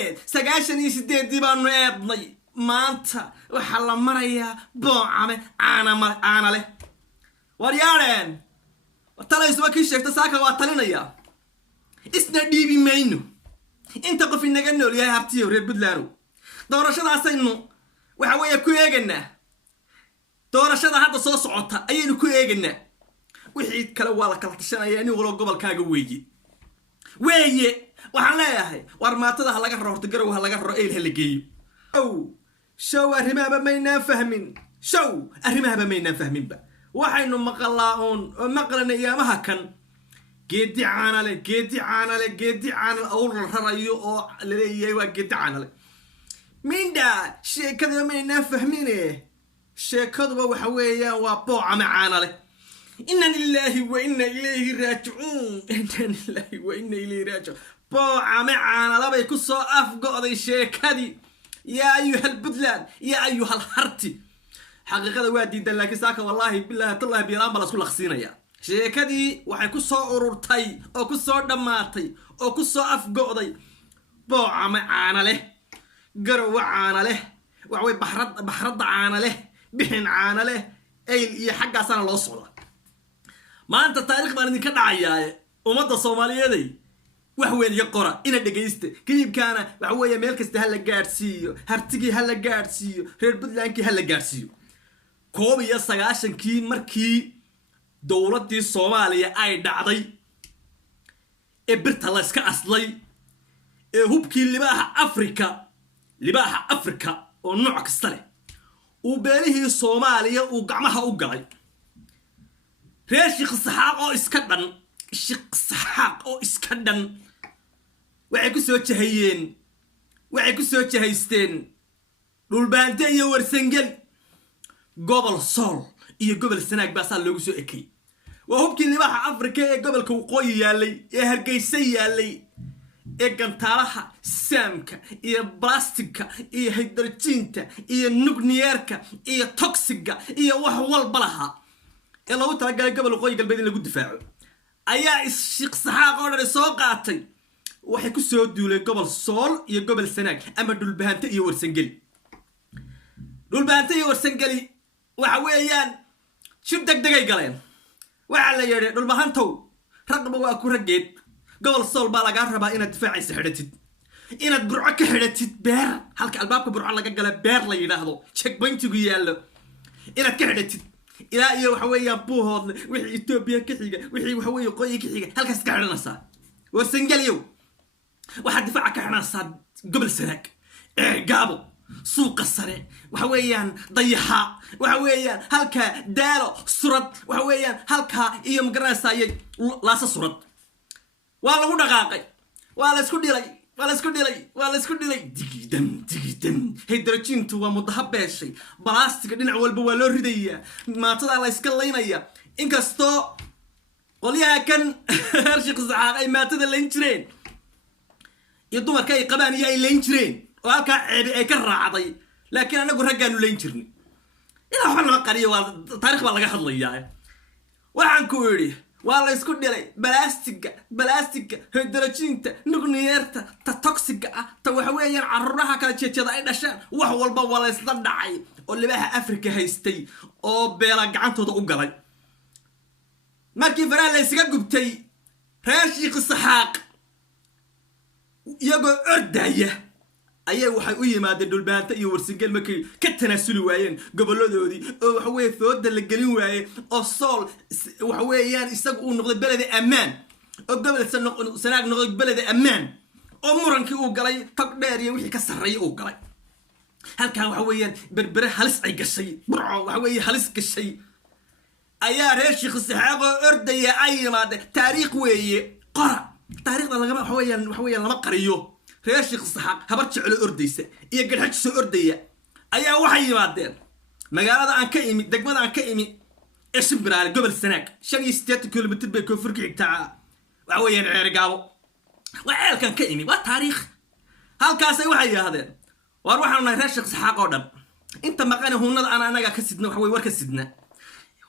eed sagaashan iyo sideed baanu eednay maanta waxa la marayaa boocame caana leh waryaareen talaysuba kii sheegta saaka waa talinaya isna dhiibi mayno inta qof inaga nool yahay hartiyo reer Puntland doorashadaasaynu waxa weeye ku eeganaa doorashada hadda soo socota ayaynu ku eeganaa wixii kale waa la kala tashanaya in walo gobolkaaga weeye waxaan leeyahay war maatada laga roorto garow laga roo eel halageeyo show arrimaha mayna fahmin ba waxaynu maqlaa'oon oo maqlana iyamaha kan geedi caanale oo rarayo oo leeyahay waa geedi caanale minda sheekada mayna fahmine sheekadu waxa weeyaan waa boocame caanale inna lillahi wa inna ilayhi raaji'un boocame caanale bay ku soo afgo'day sheekadii yaa ayuhal Puntland yaa ayuhal harti xaqiiqada waa diidan laakiin saaka wallahi billahi tallahi biiraan bala isku laqsiinaya sheekadii waxay ku soo ururtay oo ku soo dhamaatay oo ku soo afgo'day boocame caanale garow caanale waxa way baxrada caanale bixin caanale ayl iyo xaggaasana loo socda maanta taariikh baan idinka dhacayaa ummadda Soomaaliyeed wax weyn iyo qora ina dhageysta kaliibkaana waxa weeye meel kasta hal la gaarsiiyo hartigii hal la gaarsiiyo reer Puntlandkii hal la gaarsiiyo 1990kii markii dawladii Soomaaliya ay dhacday ee birta la iska aslay ee hubkii libaaha Afrika oo nooc kasta leh uu beelihii Soomaaliya uu gacmaha u galay reer Sheekh Saxaaq oo iska dhan waxay ku soo jahaysteen dhulbaante iyo warsangel gobol Sool iyo gobol Sanaag baa loogu soo ekay waa hubkii libaaha Afrika ee gobolka Waqooyi yaalay ee Hargeysa yaalay ee gantaalaha saamka iyo plastica iyo hydrogenka iyo nuclearka iyo toxiga iyo wax walba laha ee lagu talagalay gobol Waqooyi galbeed in lagu difaaco ayaa Sheekh Saxaaq oo dhan soo qaatay waxay ku soo duulay gobol Sool iyo gobol Sanaag ama dhulbaante iyo warsangeli waxa weeyaan shib degdegay galeen waxa la yiri dhulbahantow raqba waa ku rageed gobol Sool baa laga rabaa inaad difaacaysa xidhatid inaad burco ka xidhatid beer halka albaabka burco laga gala beer la yiraahdo checkpointigu yaalo inaad ka xidhatid ilaa iyo waxa weeyaan buuhood wixii Itoobiya ka xiga wixii waxa weeye qoyi ka xiga halkaas ka xidhanaysa warsangeliyow waxa difaaca ka xidhanaysa gobol Sanaag gaabo suuqa sare waxa weeyaan dayaxa waxa weeyaan halka daalo surad waxa weeyaan halka iyo magaranaysaayay laasa surad waa lagu dhaqaaqay waa la isku dhilay digidam hydrogentu waa mudahabeeshay plastic dhinac walba waa loo ridayaa maatada la iska leynaya inkastoo qoliyaha kan Sheekh Saxaaq ay maatada leyn jireen iyo dumarka ay qabaan iyo ay leyn jireen oo halka ceeb ay ka raacday laakiin anagu ragaanu leyn jirnay ila waxa la qariyo waa taariikh baa laga hadlayaa waxaan ku yiri waa la isku dhilay plastica hydrogenka nuclearta ta toxic ta waxa weeyaan carruuraha kala jeejada ay dhashaan wax walba waa la isla dhacay oo libaaha Afrika haystay oo beela gacantooda u galay markii faraa la isaga gubtay reer Sheekh Saxaaq iyagoo ordaya ayay waxay u yimaadeen dhulbaante iyo warsangel markay ka tanaasuli waayeen goboladoodii oo waxa weeye fooda la gelin waayay oo Sool waxa weeyaan isagu uu noqday beled ammaan oo gobol Sanaag noqday beled ammaan oo murankii uu galay tag dheer iyo wixii ka sareeyay uu galay halka waxa weeyaan berbere halis ay gashay burco waxa weeye halis gashay ayaa reer Sheekh Saxaaq oo ordaya ay yimaadeen taariikh weeye qora taariikhda laga waxa weeyaan lama qariyo reer Sheekh Saxaaq habar jecel ordaysa iyo gadhaj soo ordaya ayaa waxay yimaadeen magaalada aan ka imi degmada aan ka imi ee Shimbiraale gobol Sanaag 5 kilomitir bay koonfur ka xigtaa waxa weeyaan Ceergaabo waxaan ka imi waa taariikh halkaas ay waxay yiraahdeen war waxaan nahay reer Sheekh Saxaaq oo dhan inta maqan huunada aan anaga ka sidna waxa weey war ka sidna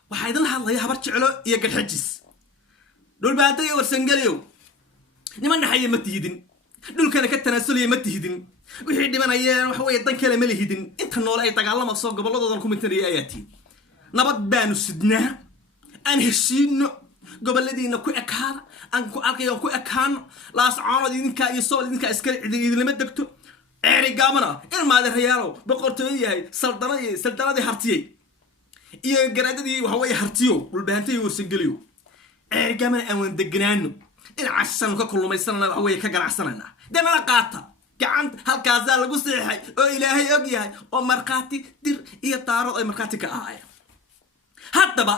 waxa idin hadlaya habar jecel iyo gadhajis dhulbaantay warsangeliyo niman dhaxay ma tiidin dhulkana ka tanaasulaya ma tihidin wixii dhimanayeen waxa weeye dan kale ma lihidin inta nool ay dagaalama soo goboladoodan ku mintanaya ayaa tii nabad baanu sidnaa aan heshiino goboladiina ku ekaada aan ku arkayo ku ekaano laas caanad idinka iyo sool idinka iska idinlama degto ceeri gaabana in maadeerayaalow boqortooyo yahay saldanadii hartiyay iyo garaadadii waxa weeye hartiyo dhulbaantay warsangeliyo ceeri gaabana aan wada degnaano in cashan ka kulmaysanana waxa weeye ka ganacsanana danala qaata gacan halkaas lagu saxay oo ilaahay og yahay oo marqaati dir iyo taaro ay marqaati ka ahay haddaba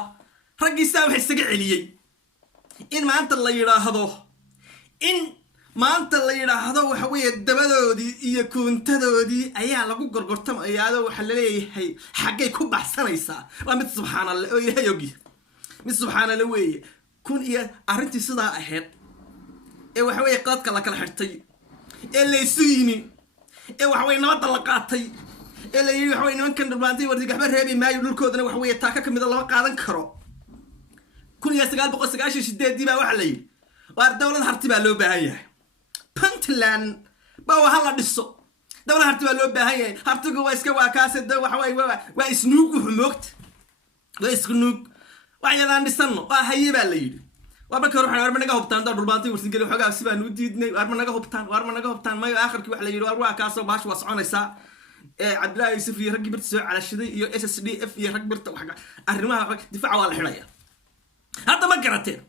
raggiisa waxay isaga celiyay in maanta la yiraahdo waxa weeye dabadoodii iyo kuuntadoodii ayaa lagu gorgortamayaa waxa la leeyahay xaqay ku baxsanaysaa waa mid subxaanallah oo ilaahay og yahay mid subxaanallah weeye kun iyo arintii sidaa ahayd ee waxa weeye qaadka la kala xirtay ee la isuuni ee waxa weeye nabad la qaatay ee la yiri waxa weeye nimankan dhulbaantay wardi gaxba reebi maayo dhulkoodana waxa weeye taaka kamid lama qaadan karo 1998 baa waxa la yiri waar dawlad harti baa loo baahan yahay Puntland baa waxa la dhiso dawlad harti baa loo baahan yahay hartigu waa iska waa kaas waxa weeye waa isnuug xumoogta waa isnuug waxyadaan dhisano waa haye baa la yiri وأبغى أروح أنا أرمي نجاه بتان دار بالبانتي ورسنجلي وحاجة سبعة نوديدني أرمي نجاه بتان ما آخر كي واحد يجي أروح كاسو باش وصعنا ساعة عبد الله يوسف يركب برتسوي على الشدي يو اس دي اف يركب برت وحاجة أرميها دفاع ولا حراية هذا ما قرأته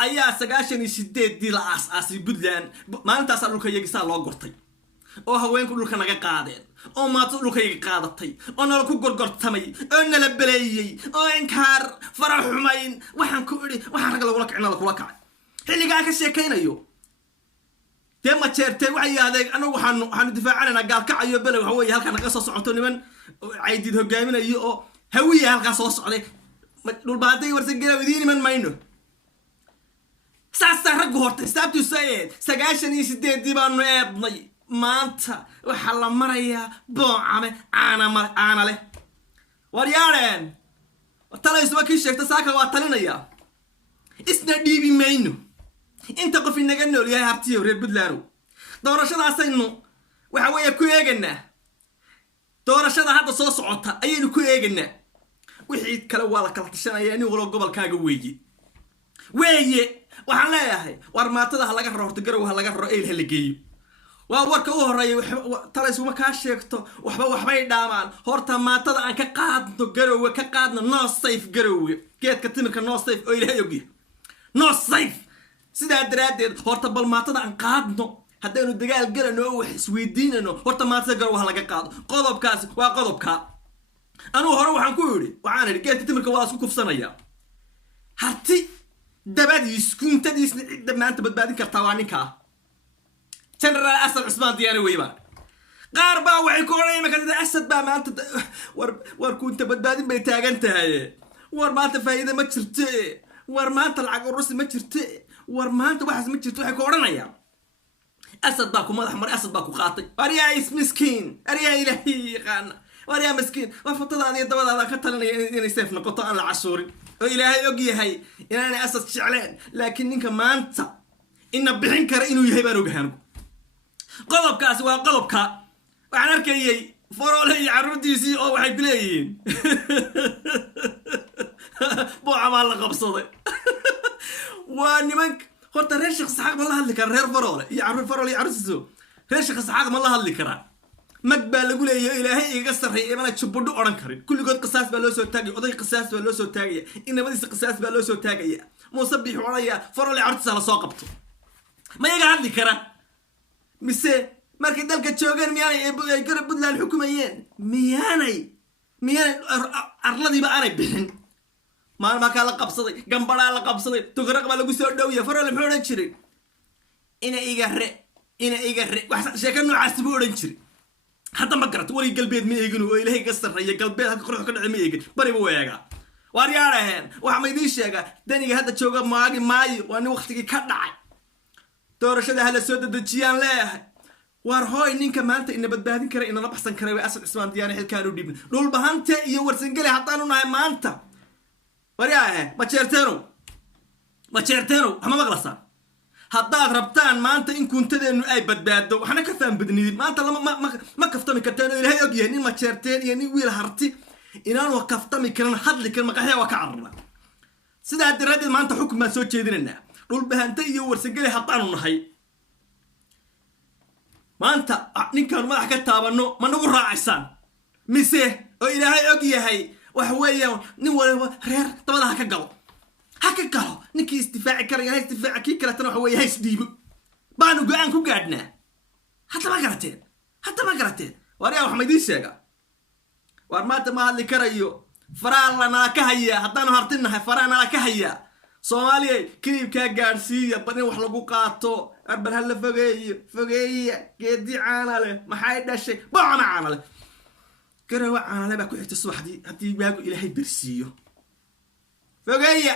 أيا سجاشني شديد دي لاس أسي بدلان ما أنت أصلا لك يجي سال لقرطي أو هوين كل كنا قاعدين أو ما تقول لك قاعدتي أنا لك قرقرتمي أنا لبليي أو إنكار فرح حمين وحن كوري وحن رجل ولك عنا لك وقع اللي قاعد كشيء كينا يو تم تشرت وعي هذا أنا وحن دفاع عننا قال كعيو بلا وهو يهلك أنا قصص عطوني من عيد ده جايمنا يو هوي هلك قصص عليه دول بعدين ورسجله وديني من ماينه ساس رجهورت استبتو سيد سجاشني شديد دي بانو ابني maanta waxa la maraya boocame aana leh waryaareen talayso kii sheegta saaka waa talinaya isna dhiibi mayno inta qof inaga nool yahay hartiyo reer Puntland doorashadaasaynu waxa weeye ku eeganaa doorashada hadda soo socota ayaynu ku eeganaa wixii kale waa la kala tashanaya in walo gobolkaaga weeye waxaan leeyahay war maatada laga roorto garow laga roro eel la geeyo waa warka u horeeyay talayso ma ka sheegto waxbay dhaamaan horta maatada aan ka qaadno garow ka qaadno no safe garow geedka timirka no safe oo ilaahay ogi no safe sida daraadeed horta bal maatada aan qaadno haddaynu dagaal galano oo wax isweydiinano horta maatada garow laga qaado qodobkaas waa qodobka anu hore waxaan ku yiri waxaan geedka timirka waa isku kufsanaya harti dabadiis kuntadiisna cid maanta badbaadin kartaa waa ninka general asad عثمان دياني ويبان قاربا waxay ku oranayeen marka asad ba maanta war kunta badbaadin bay taagantahay war maanta faa'iido ma jirto war maanta lacag urus ma jirto war maanta waxas ma jirto waxay ku oranayaan asad ba ku madax mar asad ba ku qaatay ariya is miskiin ariya ilaahi qaan ariya miskiin wa fatadaada dabadaada ka talinaya inay safe noqoto aan la cashuurin oo ilaahay og yahay inaan asad jecleen laakiin ninka maanta ina bixin kara inuu yahay baan ogahay qodobkaas waa qodobka waxaan arkayay farole iyo carruurtiisii oo waxay bileeyeen booca la qabsaday waa niman horta reer sheekh saxaq ma la hadli kara reer farole iyo carruur farole iyo carruurtiisu reer sheekh saxaq ma la hadli kara magba lagu leeyahay ilaahay iga sarreeyay mana jubudhu oran karin kulligood qisaas baa loo soo taagay oday qisaas baa loo soo taagay inamadiisa qisaas baa loo soo taagay muusabix oraya farole carruurtiisa la soo qabto ma iga hadli kara mise markay dalka joogan miyaanay garab Puntland xukumayeen miyaanay arladiiba aanay bixin maalma kala qabsaday gambara la qabsaday tugraq baa lagu soo dhawiya farole muxuu oran jiray ina iga re wax sheeka noocaas buu oran jiray hadda ma garato wali galbeed ma eegin oo ilaahay ka sarreeya galbeed halka qorx ka dhacay ma eegin bari buu eega war yaareen waxa ma idin sheega daniga hadda jooga maagi maayo waa nin waqtigii ka dhacay doorashada hala soo dadajiyaan leeyahay war hooy ninka maanta ina badbaadin kara ina la baxsan kara way asad Usmaan Diyaani xilkaan u dhibin dhul bahante iyo warsangeli hataan u nahay maanta war yaa ma jeerteeno ama maqlasan haddaad rabtaan maanta in kuntadeenu ay badbaado waxna ka faan badnidin maanta lama ma kaftami karteen oo ilaahay og yahay nin ma jeerteen iyo nin wiil harti inaan wax kaftami karin hadli kan maqaxya waa ka carrada sidaa daradeed maanta xukun baan soo jeedinanaa dhul bahanta iyo warsagale haddaanu nahay maanta ninkan madax ka taabano ma nagu raacaysaan mise oo ilaahay og yahay wax weeyaan nin waliba reer dabada ka galo ninkii istifaaci karaya istifaaci kii kale tan waxa weeye hays dhiibo baanu go'aan ku gaadhnaa hadda ma garateen wariyaa wax ma idiin sheega war maanta ma hadli karayo faraan lana ka haya haddaanu hartinahay faraan lana ka haya Soomaaliya kiliibka gaarsiiya badin wax lagu qaato arbal hal fogeeyo geedi caana leh maxay dhashay baana caana leh garawa caana leh ba ku xigta subaxdii hadii waagu ilaahay birsiyo fogeeya